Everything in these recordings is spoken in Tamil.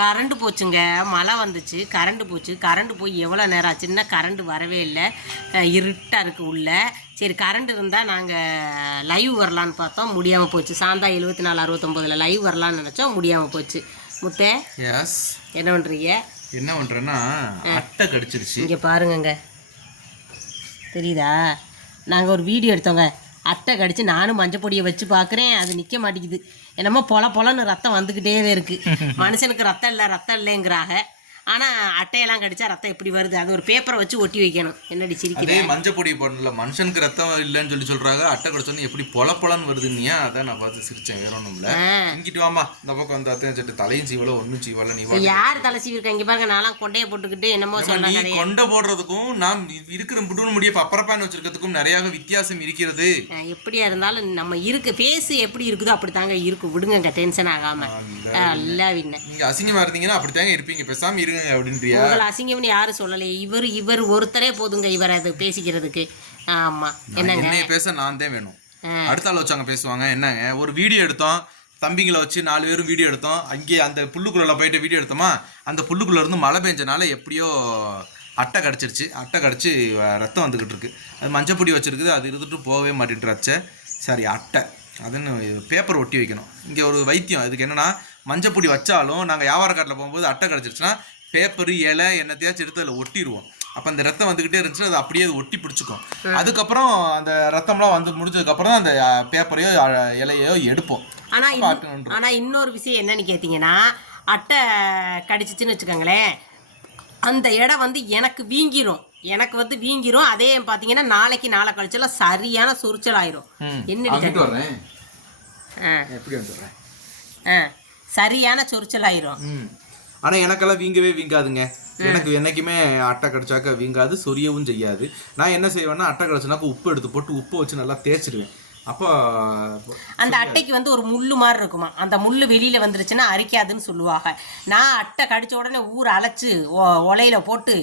கரண்ட் போச்சுங்க. மழை வந்துச்சு கரண்ட் போச்சு. கரண்ட் போய் எவ்வளோ நேரம் ஆச்சுன்னா கரண்ட் வரவே இல்லை. இருட்டாக இருக்குது உள்ள. சரி கரண்ட் இருந்தால் நாங்கள் லைவ் வரலான்னு பார்த்தோம். முடியாமல் போச்சு. சாந்தா எழுபத்தி நாலு அறுபத்தொம்போதில் லைவ் வரலான்னு நினச்சோம். முடியாமல் போச்சு. முத்தே எஸ் என்ன பண்ணுறீங்க என்ன பண்றேன்னா அட்டை கடிச்சிருச்சு. இங்கே பாருங்கங்க. தெரியுதா? நாங்கள் ஒரு வீடியோ எடுத்தோங்க. அட்டை கடிச்சு நானும் மஞ்சள் பொடியை வச்சு பார்க்குறேன் அது நிற்க மாட்டேங்குது. என்னமோ பொல பொலன்னு ரத்தம் வந்துக்கிட்டே இருக்குது மனுஷனுக்கு ரத்தம் இல்லை ரத்தம் இல்லைங்கிறாங்க. ஆனால் அட்டையெல்லாம் கடிச்சா ரத்தம் எப்படி வருது? அது ஒரு பேப்பரை வச்சு ஒட்டி வைக்கணும். என்னடி சிரிக்குது அதே மஞ்சள் பொடி போடல மனுஷனுக்கு ரத்தம் இல்லைன்னு சொல்லி சொல்றாங்க. அட்டை கடிச்சோன்னு எப்படி பொல பொலன்னு வருதுன்னியா அதான் நான் பார்த்து சிரிச்சேன் வேற ஒண்ணும் இல்ல. இங்கிட்டு வாமா இந்த பக்கம் வந்து அத்தையும் சட்டு தலையும் சீவல ஒன்றும் சீவல நீ. யார் தலை சீவிருக்கா? இங்கே பாருங்க நான்லாம் கொண்டையை போட்டுக்கிட்டு என்னமோ சொன்ன நீ கொண்ட போடுறதுக்கும் நாம் இருக்கிற புடுன்னு முடிய பப்பரப்பான்னு வச்சிருக்கிறதுக்கும் நிறைய வித்தியாசம் இருக்கிறது. எப்படியா இருந்தாலும் நம்ம இருக்கு ஃபேஸ் எப்படி இருக்குதோ அப்படி தாங்க இருக்கும் விடுங்கங்க டென்ஷன் ஆகாமல் நல்லா வின்ன நீங்க அசிங்கமா இருந்தீங்கன்னா அப்படித்தாங்க இருப்பீங்க. பேசாம இருங்க அப்படின்றியா? உங்களை அசிங்கம்னு யாரும் சொல்லலையே. இவர் இவர் ஒருத்தரே போதுங்க இவர் அது பேசிக்கிறதுக்கு. ஆமா. என்னங்க? என்னைய பேச நான் தான் வேணும். அடுத்த ஆள் வச்சாங்க பேசுவாங்க. என்னங்க? ஒரு வீடியோ எடுத்தோம். தம்பிங்களை வச்சு நாலு பேரும் வீடியோ எடுத்தோம். அங்கேயே அந்த புல்லுக்குள்ள போயிட்டு வீடியோ எடுத்தோமா? அந்த புல்லுக்குள்ள இருந்து மழை பெஞ்சனால எப்படியோ அட்டை கடிச்சிருச்சு. அட்டை கடிச்சு ரத்தம் வந்துகிட்டு இருக்கு. அது மஞ்சப்பொடி வச்சிருக்குது. அது இருந்துட்டு போகவே மாட்டேன்ட்டு அச்சை சரி அட்டை. அதுன்னு பேப்பர் ஒட்டி வைக்கணும். இங்கே ஒரு வைத்தியம். இதுக்கு என்னன்னா மஞ்சப்பொடி வச்சாலும் நாங்கள் வியாபார காட்டில் போகும்போது அட்டை கிடச்சிருச்சுன்னா பேப்பர் இலை என்னத்தையாச்சும் எடுத்து அதில் ஒட்டிடுவோம் அப்போ அந்த ரத்தம் வந்துக்கிட்டே இருந்துச்சு அது அப்படியே அது ஒட்டி பிடிச்சிக்கும். அதுக்கப்புறம் அந்த ரத்தம்லாம் வந்து முடிஞ்சதுக்கப்புறம் அந்த பேப்பரையோ இலையோ எடுப்போம். ஆனா அப்ப இன்னும் அட்டை ஆனா இன்னொரு விஷயம் என்னன்னு கேட்டிங்கன்னா அட்டை கடிச்சிச்சுன்னு வச்சுக்கோங்களேன். அந்த இடம் வந்து எனக்கு வீங்கிரும். எனக்கு வந்து வீங்கிரும். அதே பார்த்தீங்கன்னா நாளைக்கு நாளை கழிச்செல்லாம் சரியான சொரிச்சல் ஆயிரும். ஆ. எப்படி சரியான சொரிச்சல் ஆயிரும். ம். ஆனால் எனக்கெல்லாம் வீங்கவே வீங்காதுங்க. எனக்கு என்னைக்குமே அட்டை கடிச்சாக்க வீங்காது சொரியவும் செய்யாது. நான் என்ன செய்வேன்னா அட்டை கடிச்சனாக்க உப்பு எடுத்து போட்டு உப்பு வச்சு நல்லா தேய்ச்சிடுவேன் அப்போ அந்த அட்டைக்கு வந்து ஒரு முள்ளு மாதிரி இருக்குமா? அந்த முள்ளு வெளியில வந்துருச்சுன்னா அரிக்காதுன்னு சொல்லுவாங்க. நான் அட்டை கடிச்ச உடனே ஊர் அழைச்சு ஒ- உலையில போட்டு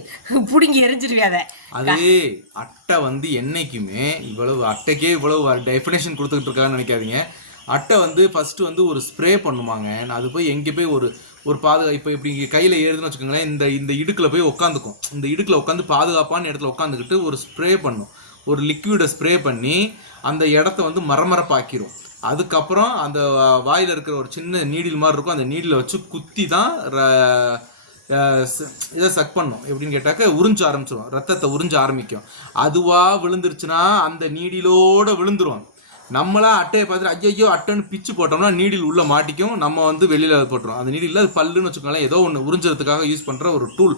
பிடுங்கி எரிஞ்சிருவேன் அதை. அதே அட்டை வந்து என்னைக்குமே இவ்வளவு அட்டைக்கே இவ்வளவு டெஃபினேஷன் கொடுத்துக்கிட்டு இருக்காங்கன்னு நினைக்காதீங்க. அட்டை வந்து ஃபர்ஸ்ட் வந்து ஒரு ஸ்ப்ரே பண்ணுவாங்க அது போய் எங்கே போய் ஒரு ஒரு பாதுகா இப்போ இப்படி கையில் ஏறுதுன்னு வச்சுக்கோங்களேன் இந்த இந்த இடுக்கில் போய் உட்காந்துக்கும் இந்த இடுக்கில் உட்காந்து பாதுகாப்பான இடத்துல உட்காந்துக்கிட்டு ஒரு ஸ்ப்ரே பண்ணும். ஒரு லிக்விடை ஸ்ப்ரே பண்ணி அந்த இடத்த வந்து மரமரப்பாக்கிரும். அதுக்கப்புறம் அந்த வாயில் இருக்கிற ஒரு சின்ன நீடில் மாதிரி இருக்கும். அந்த நீடில் வச்சு குத்தி தான் ர- ச- இதை சக் பண்ணும். எப்படின்னு கேட்டாக்க உறிஞ்ச ஆரம்பிச்சிடும் ரத்தத்தை உறிஞ்ச ஆரம்பிக்கும். அதுவாக விழுந்துருச்சுன்னா அந்த நீடிலோட விழுந்துருவாங்க நம்மளா அட்டையை பார்த்துட்டு ஐயோ அட்டைன்னு பிச்சு போட்டோம்னா நீடில் உள்ள மாட்டிக்கும். நம்ம வந்து வெளியில் போட்டுரும் அந்த நீடில் அது பல்லுன்னு வச்சுக்கோங்களேன் ஏதோ ஒன்று உறிஞ்சறதுக்காக யூஸ் பண்ணுற ஒரு டூல்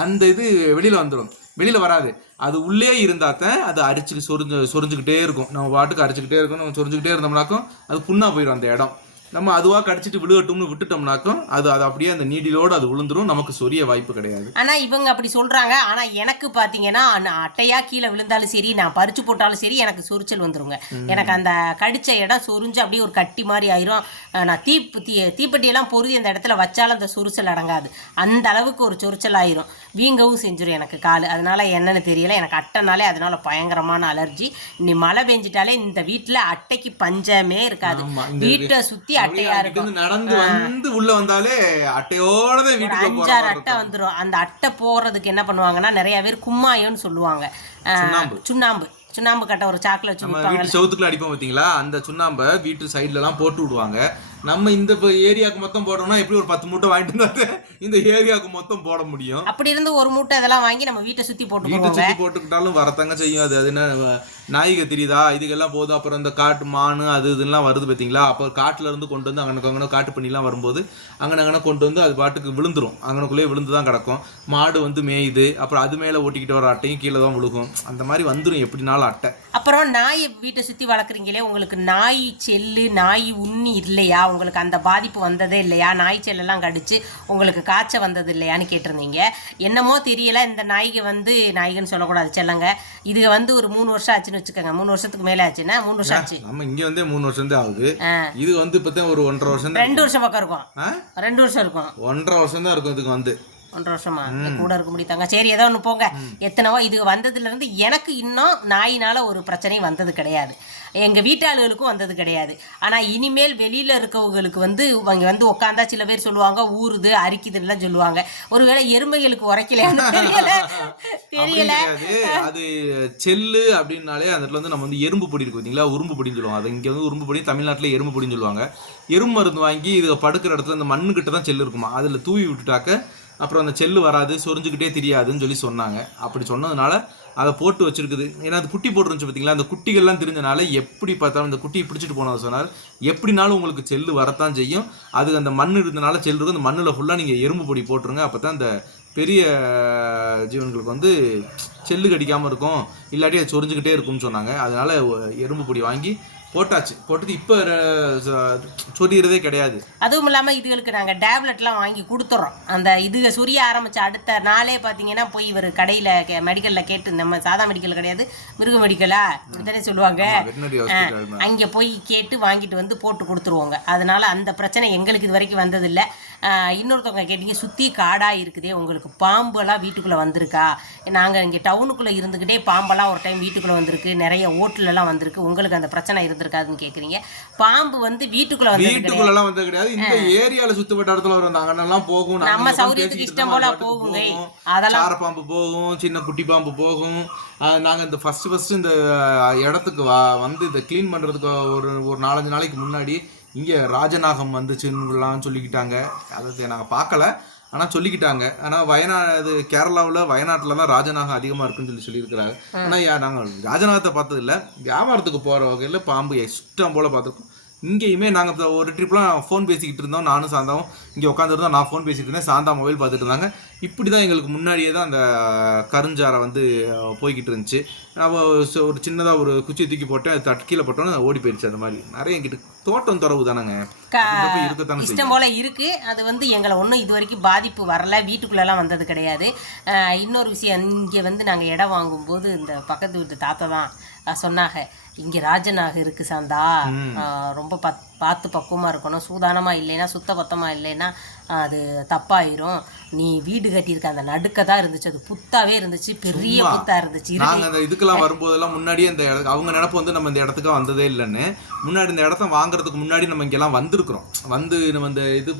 அந்த இது வெளியில் வந்துடும். வெளியில் வராது. அது உள்ளே இருந்தால் தான் அது அரிச்சு சொரிஞ்சு சொரிஞ்சுக்கிட்டே இருக்கும். நம்ம பாட்டுக்கு அரிச்சுக்கிட்டே இருக்கும் நம்ம சொரிஞ்சுக்கிட்டே இருந்தோம்னாக்கும் அது புண்ணாக போயிடும் அந்த இடம். நம்ம அதுவா கடிச்சிட்டு விழுகட்டும்னு விட்டுட்டோம்னாக்கும் அது அது அப்படியே அந்த நீடிலோடு அது விழுந்துரும் நமக்கு சொரிய வாய்ப்பு கிடையாது. ஆனா இவங்க அப்படி சொல்றாங்க. ஆனா எனக்கு பாத்தீங்கன்னா நான் அட்டையா கீழே விழுந்தாலும் சரி நான் பறிச்சு போட்டாலும் சரி எனக்கு சொரிச்சல் வந்துருங்க. எனக்கு அந்த கடிச்ச இடம் சொரிஞ்சு அப்படியே ஒரு கட்டி மாதிரி ஆயிரும். நான் தீ தீ தீப்பெட்டி எல்லாம் பொருதி அந்த இடத்துல வச்சாலும் அந்த சொரிச்சல் அடங்காது. அந்த அளவுக்கு ஒரு சொரிச்சல் ஆயிரும். வீங்கவும் செஞ்சிரும் எனக்கு கால். அதனால என்னன்னு தெரியல. எனக்கு அட்டைனாலே அதனால பயங்கரமான அலர்ஜி. நீ மழை பெஞ்சிட்டாலே இந்த வீட்டுல அட்டைக்கு பஞ்சமே இருக்காது. வீட்டை சுத்தி அட்டையா இருக்கும். நடந்து வந்து உள்ள வந்தாலே அட்டையோட போற அஞ்சாறு அட்டை. வந்துடும் அந்த அட்டை போடுறதுக்கு என்ன பண்ணுவாங்கன்னா நிறைய பேர் கும்மாயம்னு சொல்லுவாங்க. சுண்ணாம்பு. சுண்ணாம்பு கட்டை ஒரு சாக்கில் வச்சு நம்ம வீட்டு செவுத்துக்குள்ள அடிப்போம் பாத்தீங்களா? அந்த சுண்ணாம்பை வீட்டு சைடுல எல்லாம் போட்டு விடுவாங்க. நம்ம இந்த ஏரியாவுக்கு மொத்தம் போடணும்னா எப்படி ஒரு பத்து மூட்டை வாங்கிட்டு வந்தா இந்த ஏரியாவுக்கு மொத்தம் போட முடியும்? அப்படி இருந்து ஒரு மூட்டை இதெல்லாம் வாங்கி நம்ம வீட்டை சுத்தி வீட்டை போட்டுக்குவோங்க சுத்தி போட்டுக்கிட்டாலும் வரத்தாங்க செய்யும். அது அது என்ன நாய்க தெரியுதா இதுக்கெல்லாம் போதும். அப்புறம் இந்த காட்டு மானு அது இதெல்லாம் வருது பார்த்தீங்களா அப்போ காட்டுல இருந்து கொண்டு வந்து அங்கனக்கு அங்கன காட்டு பண்ணிலாம் வரும்போது அங்கன அங்கன கொண்டு வந்து அது பாட்டுக்கு விழுந்துரும். அங்கனக்குள்ளேயே விழுந்து தான் கிடக்கும். மாடு வந்து மேயுது. அப்புறம் அது மேலே ஓட்டிக்கிட்டு வர அட்டையும் கீழே தான் விழுகும். அந்த மாதிரி வந்துடும் எப்படினாலும் அட்டை அப்புறம் நாய் வீட்டை சுத்தி வளர்க்குறீங்களே உங்களுக்கு நாய் செல்லு நாய் உண்ணி இல்லையா? உங்களுக்கு அந்த பாதிப்பு வந்ததே இல்லையா? நாய் செல்லெல்லாம் கடிச்சு உங்களுக்கு காய்ச்சல் வந்தது இல்லையான்னு கேட்டிருந்தீங்க. என்னமோ தெரியல இந்த நாய்க்கு வந்து நாய்கன்னு சொல்லக்கூடாது செல்லங்க. இதுக வந்து ஒரு மூணு வருஷம் ஆச்சுன்னு வச்சுக்கோங்க. மூணு வருஷத்துக்கு மேலே ஆச்சுன்னா மூணு வருஷம் ஆச்சு. நம்ம இங்க வந்தே மூணு வருஷம் தான் ஆகுது இது வந்து இப்போதான் ஒரு ஒன்றரை வருஷம் ரெண்டு வருஷம் பக்கம் இருக்கும். ரெண்டு வருஷம் இருக்கும். ஒன்றரை வருஷம் தான் இருக்கும் இதுக்கு வந்து. ஒன்றரை வருஷமா? கூட இருக்க முடியுதாங்க சரி ஏதோ ஒன்று போங்க. எத்தனவோ இது வந்ததுல இருந்து எனக்கு இன்னும் நாயினால ஒரு பிரச்சனையும் வந்தது கிடையாது. எங்க வீட்டாளுகளுக்கும் வந்தது கிடையாது. ஆனா இனிமேல் வெளியில இருக்கவங்களுக்கு வந்து அவங்க வந்து உட்காந்தா சில பேர் சொல்லுவாங்க ஊறுது அரிக்குதுன்னு சொல்லுவாங்க. ஒருவேளை எருமைகளுக்கு உரைக்கலையான்னு தெரியல. தெரியல. அது செல்லு அப்படின்னாலே அந்த இடத்துல வந்து நம்ம வந்து எறும்பு பொடி இருக்கு பார்த்தீங்களா உரும்பு பொடின்னு சொல்லுவாங்க. அது இங்க வந்து உரும்பு பொடி தமிழ்நாட்டுல எறும்பு பொடின்னு சொல்லுவாங்க. எறும்பு மருந்து வாங்கி இது படுக்கிற இடத்துல இந்த மண்ணு கிட்ட தான் செல்லு இருக்குமா? அதுல தூவி விட்டுட்டாக்க அப்புறம் அந்த செல்லு வராது சொரிஞ்சுக்கிட்டே தெரியாதுன்னு சொல்லி சொன்னாங்க. அப்படி சொன்னதுனால அதை போட்டு வச்சிருக்குது. ஏன்னா அது குட்டி போட்டுருந்துச்சு பார்த்தீங்களா அந்த குட்டிகள்லாம் தெரிஞ்சனால எப்படி பார்த்தாலும் இந்த குட்டியை பிடிச்சிட்டு போனதை சொன்னார். எப்படினாலும் உங்களுக்கு செல்லு வரத்தான் செய்யும். அது அந்த மண் இருந்தனால செல்லு இருக்கும். அந்த மண்ணில் ஃபுல்லாக நீங்கள் எறும்பு பொடி போட்டுருங்க. அப்போ தான் அந்த பெரிய ஜீவன்களுக்கு வந்து செல்லு கடிக்காமல் இருக்கும். இல்லாட்டி அது சொரிஞ்சுக்கிட்டே இருக்கும்னு சொன்னாங்க. அதனால் எறும்பு பொடி வாங்கி போட்டாச்சு. போட்டது இப்போ சொரியறதே கிடையாது. அதுவும் இல்லாம இதுகளுக்கு நாங்க டேப்லெட்லாம் வாங்கி கொடுத்துறோம். அந்த இதுக சுரிய ஆரம்பிச்ச அடுத்த நாளே பாத்தீங்கன்னா போய் இவர் கடையில கே- மெடிக்கல்ல கேட்டு நம்ம சாதா மெடிக்கல் கிடையாது மிருக மெடிக்கலா இப்படித்தானே சொல்லுவாங்க. அங்கே போய் கேட்டு வாங்கிட்டு வந்து போட்டு கொடுத்துருவோங்க. அதனால அந்த பிரச்சனை எங்களுக்கு இது வரைக்கும் வந்ததில்லை. இன்னொருத்தவங்க கேட்டீங்க சுற்றி காடாக இருக்குதே உங்களுக்கு பாம்பெல்லாம் வீட்டுக்குள்ளே வந்திருக்கா? நாங்கள் இங்கே டவுனுக்குள்ளே இருந்துக்கிட்டே பாம்பெல்லாம் ஒரு டைம் வீட்டுக்குள்ளே வந்திருக்கு நிறைய ஓட்டுலலாம் வந்திருக்கு உங்களுக்கு அந்த பிரச்சனை இருந்திருக்காதுன்னு கேட்குறீங்க பாம்பு வந்து வீட்டுக்குள்ளே வந்தது கிடையாது வீட்டுக்குள்ள எல்லாம் வந்தது கிடையாது. இந்த ஏரியால சுத்தப்பட்ட இடத்துல வரும் அந்த அங்கனெல்லாம் போகும். நம்ம பேசிக்கிட்டு இஷ்டம் போல போகுங்க. அதெல்லாம் பாம்பு போகும் சின்ன குட்டி பாம்பு போகும். ஆஹ் நாங்க இந்த ஃபர்ஸ்ட் ஃபர்ஸ்ட் இந்த இடத்துக்கு வா வந்து இதை க்ளீன் பண்றதுக்கு ஒரு ஒரு நாலஞ்சு நாளைக்கு முன்னாடி இங்க ராஜநாகம் வந்துச்சுன்னுலாம் சொல்லிக்கிட்டாங்க. அதை நாங்க பார்க்கல. ஆனா சொல்லிக்கிட்டாங்க. ஆனா வயநாடு கேரளாவுல வயநாட்டுல தான் ராஜநாகம் அதிகமா இருக்குன்னு சொல்லி சொல்லியிருக்கிறாங்க. ஆனா யா- நாங்க ராஜநாகத்தை பார்த்தது இல்ல வியாபாரத்துக்கு போற வகையில பாம்பு இஷ்டம் போல பார்த்துருக்கோம். இங்கேயுமே நாங்கள் இப்போ ஒரு ட்ரிப்லாம் ஃபோன் பேசிக்கிட்டு இருந்தோம். நானும் சாந்தாவும் இங்கே உட்காந்துருந்தோம் நான் ஃபோன் பேசிட்டு இருந்தேன். சாந்தா மொபைல் பார்த்துட்டு இருந்தாங்க. இப்படி தான் எங்களுக்கு முன்னாடியே தான் அந்த கருஞ்சாரை வந்து போய்கிட்டு இருந்துச்சு. நம்ம ச- ஒரு சின்னதாக ஒரு குச்சி தூக்கி போட்டேன். அது தட்டு கீழே போட்டோன்னு ஓடி போயிடுச்சு அந்த மாதிரி. நிறைய எங்கிட்ட தோட்டம் துறவு தானேங்க. இஷ்டம் போல இருக்கு. அது வந்து எங்களை ஒன்றும் இது வரைக்கும் பாதிப்பு வரல. வீட்டுக்குள்ளெல்லாம் வந்தது கிடையாது. ஆஹ் இன்னொரு விஷயம் இங்கே வந்து நாங்கள் இடம் வாங்கும்போது இந்த பக்கத்து வீட்டு தாத்தா தான் சொன்னாங்க. இங்கே ராஜநாக இருக்கு சாந்தா. ரொம்ப பத் பார்த்து பக்குவமாக இருக்கணும். சூதானமாக இல்லைன்னா சுத்த பத்தமாக இல்லைன்னா அது தப்பாயிரும். நீ வீடு கட்டியிருக்க அந்த நடுக்க தான் இருந்துச்சு. அது புத்தாவே இருந்துச்சு. பெரிய. புத்தா இருந்துச்சு. இருக்கு. நாங்க அந்த இதுக்கெல்லாம் வரும்போதெல்லாம் முன்னாடியே இந்த இடத்துக்கு அவங்க நினப்பு வந்து நம்ம இந்த இடத்துக்கு வந்ததே இல்லைன்னு. முன்னாடி இந்த இடத்த வாங்குறதுக்கு முன்னாடி நம்ம இங்கெல்லாம் வந்திருக்கிறோம். வந்து நம்ம இந்த இது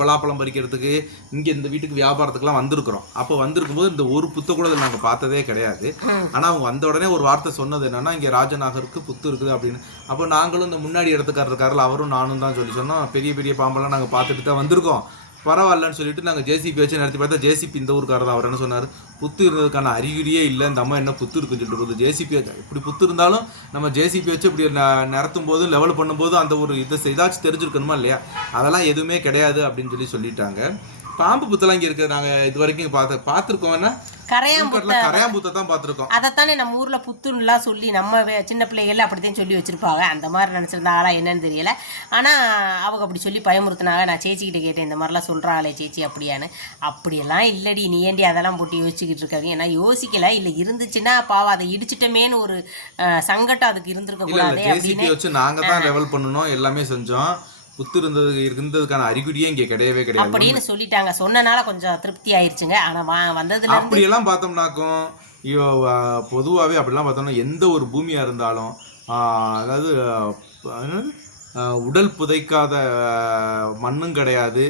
பலாப்பழம் பறிக்கிறதுக்கு இங்க இந்த வீட்டுக்கு வியாபாரத்துக்குலாம் வந்திருக்கிறோம். அப்போ வந்திருக்கும்போது இந்த ஒரு புத்தை கூட இதுல நாங்க பார்த்ததே கிடையாது. ஆனா அவங்க வந்த உடனே ஒரு வார்த்தை சொன்னது என்னன்னா இங்க ராஜநகருக்கு புத்து இருக்குது அப்படின்னு. அப்போ நாங்களும் இந்த முன்னாடி இடத்துக்காரர் இருக்காரில் அவரும் நானும் தான் சொல்லி சொன்னோம். பெரிய பெரிய பாம்பெல்லாம் நாங்கள் பார்த்துட்டு தான் வந்திருக்கோம். பரவாயில்லன்னு சொல்லிட்டு நாங்கள் ஜேசிபி வச்சு நடத்தி பார்த்தா ஜேசிபி இந்த ஊருக்காரர் தான். அவர் என்ன சொன்னார்? புத்து இருந்ததுக்கான அறிகுறியே இல்லை. இந்த அம்மா என்ன புத்து இருக்குன்னு சொல்லிட்டு போகுது. ஜேசிபி இப்படி புத்து இருந்தாலும் நம்ம ஜேசிபி வச்சு இப்படி நடத்தும் நிறத்தும் போது லெவல் பண்ணும்போது அந்த ஒரு இதை ஏதாச்சும் தெரிஞ்சிருக்கணுமா இல்லையா? அதெல்லாம் எதுவுமே கிடையாது அப்படின்னு சொல்லி சொல்லிட்டாங்க. பாம்பு புத்தெல்லாம் இங்கே இருக்குது. நாங்கள் இது வரைக்கும் பார்த்து பார்த்துருக்கோம்னா கரையாம்பு கரையாம்பூத்தை தான் பார்த்துருக்கோம். அதைத்தானே நம்ம ஊர்ல புத்துன்னுலாம் சொல்லி நம்ம சின்ன பிள்ளைகள் அப்படித்தான் சொல்லி வச்சிருப்பாங்க. அந்த மாதிரி நினச்சிருந்தாங்களா என்னன்னு தெரியல. ஆனா அவங்க அப்படி சொல்லி பயமுறுத்தினாங்க. நான் சேச்சிக்கிட்ட கேட்டேன் இந்த மாதிரிலாம் சொல்றாங்களே சேச்சி அப்படியான்னு. அப்படியெல்லாம் இல்லடி. நீ ஏண்டி அதெல்லாம் போட்டு யோசிச்சுக்கிட்டு இருக்காங்க நான் யோசிக்கல. இல்லை இருந்துச்சுன்னா பாவம் அதை இடிச்சிட்டமேன்னு ஒரு அஹ், சங்கடம் அதுக்கு இருந்திருக்க கூடாதே அப்படின்னு. வச்சு தான் லெவல் பண்ணணும். எல்லாமே செஞ்சோம். புத்து இருந்தது இருந்ததுக்கான அறிகுறியே இங்கே கிடையவே கிடையாது. அப்படின்னு சொல்லிட்டாங்க. சொன்னனால கொஞ்சம் திருப்தி ஆயிருச்சுங்க. ஆனா வந்ததுல அப்படியெல்லாம் பார்த்தோம்னாக்கும் ஐயோ பொதுவாகவே அப்படிலாம் பார்த்தோம்னா எந்த ஒரு பூமியா இருந்தாலும் அதாவது உடல் புதைக்காத மண்ணும் கிடையாது.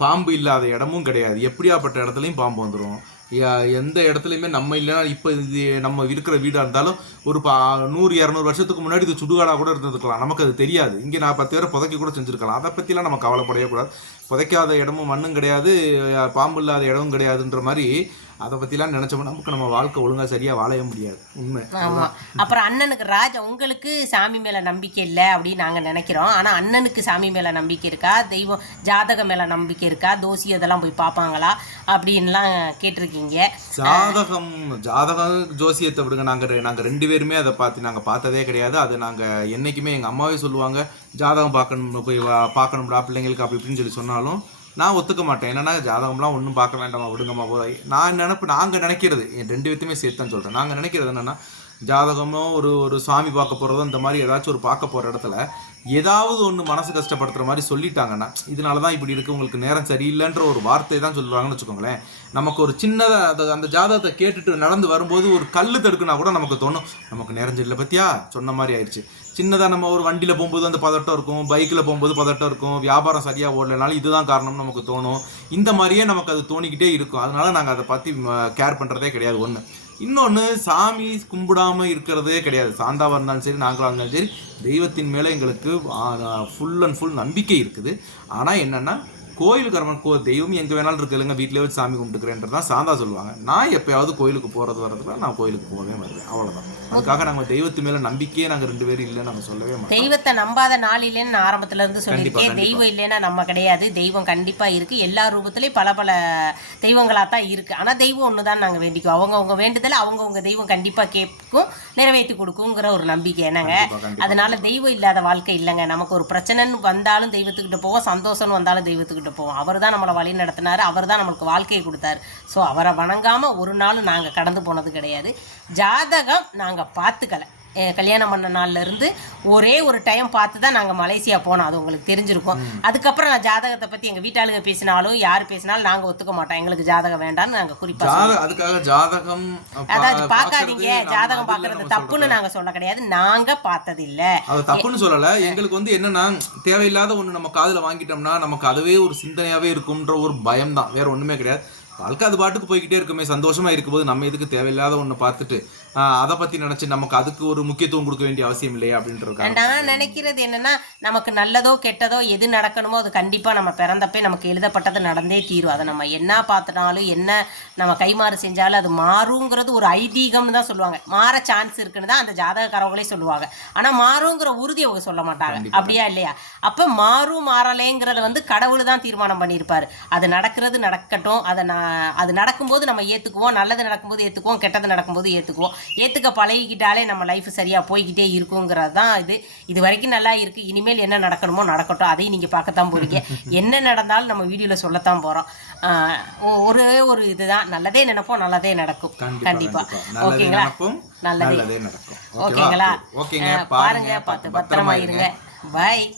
பாம்பு இல்லாத இடமும் கிடையாது. எப்படியாப்பட்ட இடத்துலையும் பாம்பு வந்துடும் எந்த இடத்துலையுமே நம்ம இல்லைன்னா இப்போ இது நம்ம இருக்கிற வீடாக இருந்தாலும் ஒரு பா நூறு இரநூறு வருஷத்துக்கு முன்னாடி இது சுடுகாடாக கூட இருந்திருக்கலாம். நமக்கு அது தெரியாது. இங்கே நான் பத்து பேரை புதைக்க கூட செஞ்சுருக்கலாம். அதை பற்றிலாம் நம்ம கவலைப்படவே கூடாது. புதைக்காத இடமும் மண்ணும் கிடையாது. பாம்பு இல்லாத இடமும் கிடையாதுன்ற மாதிரி அதை பற்றிலாம் நினச்சோம்னா நமக்கு நம்ம வாழ்க்கை ஒழுங்காக சரியாக வாழவே முடியாது. உண்மை. ஆமா. அப்புறம் அண்ணனுக்கு ராஜா உங்களுக்கு சாமி மேல நம்பிக்கை இல்லை அப்படின்னு நாங்க நினைக்கிறோம். ஆனா அண்ணனுக்கு சாமி மேல நம்பிக்கை இருக்கா? தெய்வம் ஜாதகம் மேல நம்பிக்கை இருக்கா? தோசி அதெல்லாம் போய் பார்ப்பாங்களா? அப்படின்லாம் கேட்டிருக்கீங்க. ஜாதகம் ஜாதகம் ஜோசியத்தை விடுங்க. நாங்கள் நாங்கள் ரெண்டு பேருமே அதை பார்த்து நாங்கள் பார்த்ததே கிடையாது. அது நாங்கள் என்றைக்குமே எங்கள் அம்மாவே சொல்லுவாங்க ஜாதகம் பார்க்கணும் போய் பார்க்கணும்டா பிள்ளைங்களுக்கு அப்படி இப்படின்னு சொல்லி சொன்னாலும் நான் ஒத்துக்க மாட்டேன். என்னன்னா ஜாதகம்லாம் ஒன்றும் பார்க்க வேண்டாமா? விடுங்கம்மா போதாய் நான் நினப்பு நாங்கள் நினைக்கிறது என் ரெண்டு பேர்த்தையுமே சேர்த்து தான் சொல்கிறேன் நாங்கள் நினைக்கிறது என்னென்னா ஜாதகமோ ஒரு ஒரு சாமி பார்க்க போகிறதோ இந்த மாதிரி ஏதாச்சும் ஒரு பார்க்க போகிற இடத்துல ஏதாவது ஒன்று மனசு கஷ்டப்படுத்துற மாதிரி சொல்லிட்டாங்கன்னா இதனால தான் இப்படி இருக்குது உங்களுக்கு நேரம் சரியில்லைன்ற ஒரு வார்த்தை தான் சொல்லுவாங்கன்னு வச்சுக்கோங்களேன். நமக்கு ஒரு சின்னதாக அதை அந்த ஜாதகத்தை கேட்டுட்டு நடந்து வரும்போது ஒரு கல் தடுக்குனா கூட நமக்கு தோணும் நமக்கு நேரம் சரியில்லை பற்றியா சொன்ன மாதிரி ஆயிடுச்சு. சின்னதாக நம்ம ஒரு வண்டியில் போகும்போது அந்த பதட்டம் இருக்கும் பைக்கில் போகும்போது பதட்டம் இருக்கும் வியாபாரம் சரியாக ஓடலைனாலும் இதுதான் காரணம்னு நமக்கு தோணும். இந்த மாதிரியே நமக்கு அது தோணிக்கிட்டே இருக்கும். அதனால நாங்கள் அதை பற்றி கேர் பண்ணுறதே கிடையாது. ஒன்று இன்னொன்று சாமி கும்பிடாமல் இருக்கிறதே கிடையாது. சாந்தாவாக இருந்தாலும் சரி நாங்களாக இருந்தாலும் சரி தெய்வத்தின் மேலே எங்களுக்கு ஃபுல் அண்ட் ஃபுல் நம்பிக்கை இருக்குது. ஆனால் என்னென்னா கோயிலுக்கு வரவன் கோ தெய்வம் எங்கே வேணாலும் இருக்கு. இல்லைங்க வீட்டிலே வச்சு சாமி கும்பிட்டுக்கிறேன்றது தான் சாந்தா சொல்லுவாங்க. நான் எப்பயாவது கோயிலுக்கு போகிறது வர்றதுல நான் கோயிலுக்கு போகவே வருவேன் அவ்வளோதான் அதுக்காக நாங்கள் தெய்வத்து மேலே நம்பிக்கையே நாங்கள் ரெண்டு பேரும் இல்லைன்னு நம்ம சொல்லவே மாட்டோம். தெய்வத்தை நம்பாத நாள் இல்லைன்னு நான் ஆரம்பத்துல இருந்து சொல்லியிருக்கேன். தெய்வம் இல்லைன்னா நம்ம கிடையாது. தெய்வம் கண்டிப்பா இருக்கு. எல்லா ரூபத்திலையும் பல பல தெய்வங்களா தான் இருக்கு. ஆனா தெய்வம் ஒண்ணுதான் நாங்க வேண்டிக்குவோம். அவங்க அவங்க வேண்டுதல அவங்கவுங்க தெய்வம் கண்டிப்பா கேட்கும் நிறைவேற்றி கொடுக்குங்கிற ஒரு நம்பிக்கை என்னங்க. அதனால தெய்வம் இல்லாத வாழ்க்கை இல்லைங்க. நமக்கு ஒரு பிரச்சனைன்னு வந்தாலும் தெய்வத்துக்கிட்ட போவோம். சந்தோஷம்னு வந்தாலும் தெய்வத்துக்கிட்ட போவோம். அவர் தான் நம்மளை வழி நடத்தினார். அவர் தான் நம்மளுக்கு வாழ்க்கையை கொடுத்தாரு. ஸோ அவரை வணங்காமல் ஒரு நாள் நாங்கள் கடந்து போனது கிடையாது. ஜாதகம் நாங்கள் பார்த்துக்கலை. கல்யாணம் பண்ண நாள்ல இருந்து ஒரே ஒரு டைம் பார்த்து தான் நாங்கள் மலேசியா போனோம். அது உங்களுக்கு தெரிஞ்சிருக்கும். அதுக்கப்புறம் நான் ஜாதகத்தை பற்றி எங்கள் வீட்டாளுங்க பேசினாலும் யார் பேசினாலும் நாங்கள் ஒத்துக்க மாட்டோம். எங்களுக்கு ஜாதகம் வேண்டாம்னு நாங்கள் குறிப்பாக அதுக்காக ஜாதகம் அதாவது பார்க்காதீங்க. ஜாதகம் இல்ல பார்க்கறது தப்புன்னு. நாங்கள் சொல்ல கிடையாது. நாங்கள் பார்த்ததில்ல. அது தப்புன்னு சொல்லல. எங்களுக்கு வந்து என்னன்னா தேவையில்லாத ஒண்ணு நம்ம காதுல வாங்கிட்டோம்னா நமக்கு அதுவே ஒரு சிந்தனையாவே இருக்கும்ன்ற ஒரு பயம் தான் வேற ஒண்ணுமே கிடையாது. வாழ்க்கை அது பாட்டுக்கு போய்கிட்டே இருக்குமே. சந்தோஷமா இருக்கும்போது நம்ம எதுக்கு தேவையில்லாத ஒண்ணு பார்த்துட்டு அதை பத்தி நினைச்சு நமக்கு அதுக்கு ஒரு முக்கியத்துவம் கொடுக்க வேண்டிய அவசியம் இல்லையா அப்படின்றது நான் நினைக்கிறது என்னன்னா நமக்கு நல்லதோ கெட்டதோ எது நடக்கணுமோ அது கண்டிப்பா நம்ம பிறந்தப்பே நமக்கு எழுதப்பட்டது நடந்தே தீரும். அதை நம்ம என்ன பார்த்துனாலும் என்ன நம்ம கைமாறு செஞ்சாலும் அது மாறுங்கிறது ஒரு ஐதீகம்னு தான் சொல்லுவாங்க. மாற சான்ஸ் இருக்குன்னு தான் அந்த ஜாதகக்காரவங்களே சொல்லுவாங்க. ஆனா மாறுங்கிற உறுதி அவங்க சொல்ல மாட்டாங்க. அப்படியா இல்லையா? அப்ப மாறும் மாறலைங்கிறத வந்து கடவுள் தான் தீர்மானம் பண்ணியிருப்பாரு. அது நடக்கிறது நடக்கட்டும். அதை நான் அது நடக்கும்போது நம்ம ஏத்துக்குவோம். நல்லது நடக்கும்போது ஏத்துக்குவோம். கெட்டது நடக்கும்போது ஏத்துக்குவோம். ஏத்துக்க பழகிக்கிட்டாலே நம்ம லைஃப் சரியா போய்கிட்டே இருக்குங்கிறது தான் இது. இது வரைக்கும் நல்லா இருக்கு. இனிமேல் என்ன நடக்கணுமோ நடக்கட்டும். அதையும் நீங்க பார்க்கத்தான் போறீங்க. என்ன நடந்தாலும் நம்ம வீடியோல சொல்லத்தான் ஒ- ஒரே ஒரு இதுதான். நல்லதே நினைப்போம் நல்லதே நடக்கும். கண்டிப்பா கண்டிப்பா. கண்டிப்பா. நல்லதே ஓகேங்களா? நல்லதே. நடக்கும். ஓகேங்களா? பாருங்க பார்த்து பத்திரமா இருங்க. பாய்